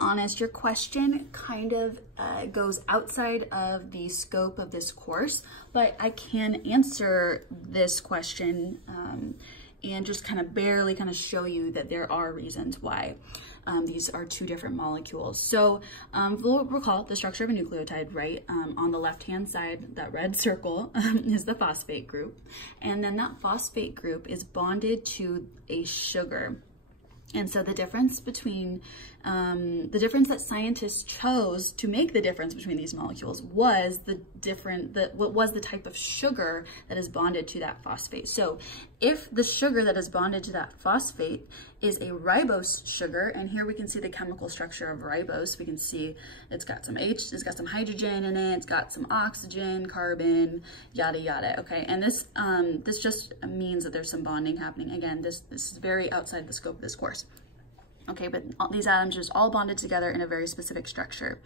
honest, your question kind of goes outside of the scope of this course, but I can answer this question and just kind of barely kind of show you that there are reasons why these are two different molecules. So we'll recall the structure of a nucleotide, right? On the left-hand side, that red circle is the phosphate group. And then that phosphate group is bonded to a sugar. And so the difference between, the difference that scientists chose to make the difference between these molecules was what was the type of sugar that is bonded to that phosphate. So if the sugar that is bonded to that phosphate is a ribose sugar, and here we can see the chemical structure of ribose. We can see it's got some it's got some hydrogen in it, it's got some oxygen, carbon, yada yada. Okay, and this this just means that there's some bonding happening. Again, this is very outside the scope of this course. Okay, but these atoms are just all bonded together in a very specific structure.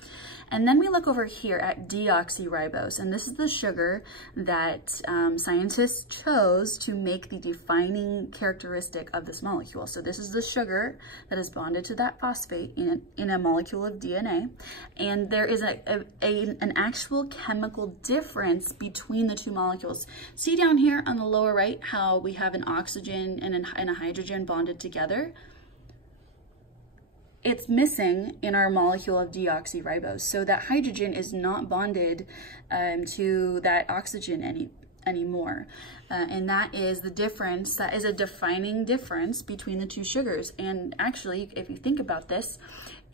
And then we look over here at deoxyribose, and this is the sugar that scientists chose to make the defining characteristic of this molecule. So this is the sugar that is bonded to that phosphate in a molecule of DNA, and there is an actual chemical difference between the two molecules. See down here on the lower right how we have an oxygen and a hydrogen bonded together? It's missing in our molecule of deoxyribose. So that hydrogen is not bonded to that oxygen anymore. And that is the difference, that is a defining difference between the two sugars. And actually, if you think about this,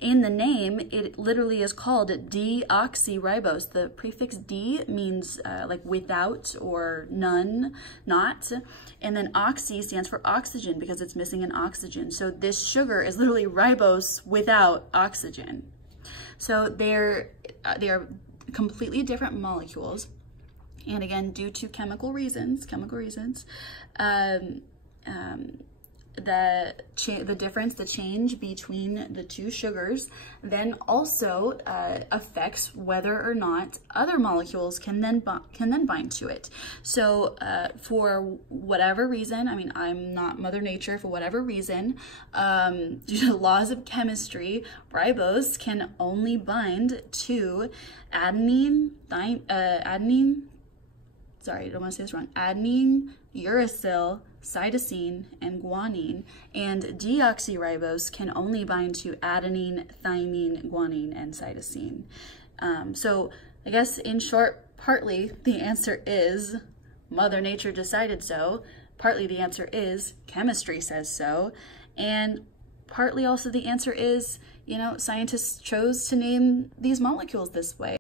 in the name, it literally is called deoxyribose. The prefix D means like without or none, not. And then oxy stands for oxygen because it's missing an oxygen. So this sugar is literally ribose without oxygen. So they are completely different molecules. And again, due to chemical reasons, the change between the two sugars then also affects whether or not other molecules can then bind to it. So for whatever reason, I mean, I'm not Mother Nature, for whatever reason, due to the laws of chemistry, ribose can only bind to adenine, sorry, I don't want to say this wrong, adenine, uracil, cytosine, and guanine, and deoxyribose can only bind to adenine, thymine, guanine, and cytosine. So I guess in short, partly the answer is Mother Nature decided so, partly the answer is chemistry says so, and partly also the answer is, you know, scientists chose to name these molecules this way.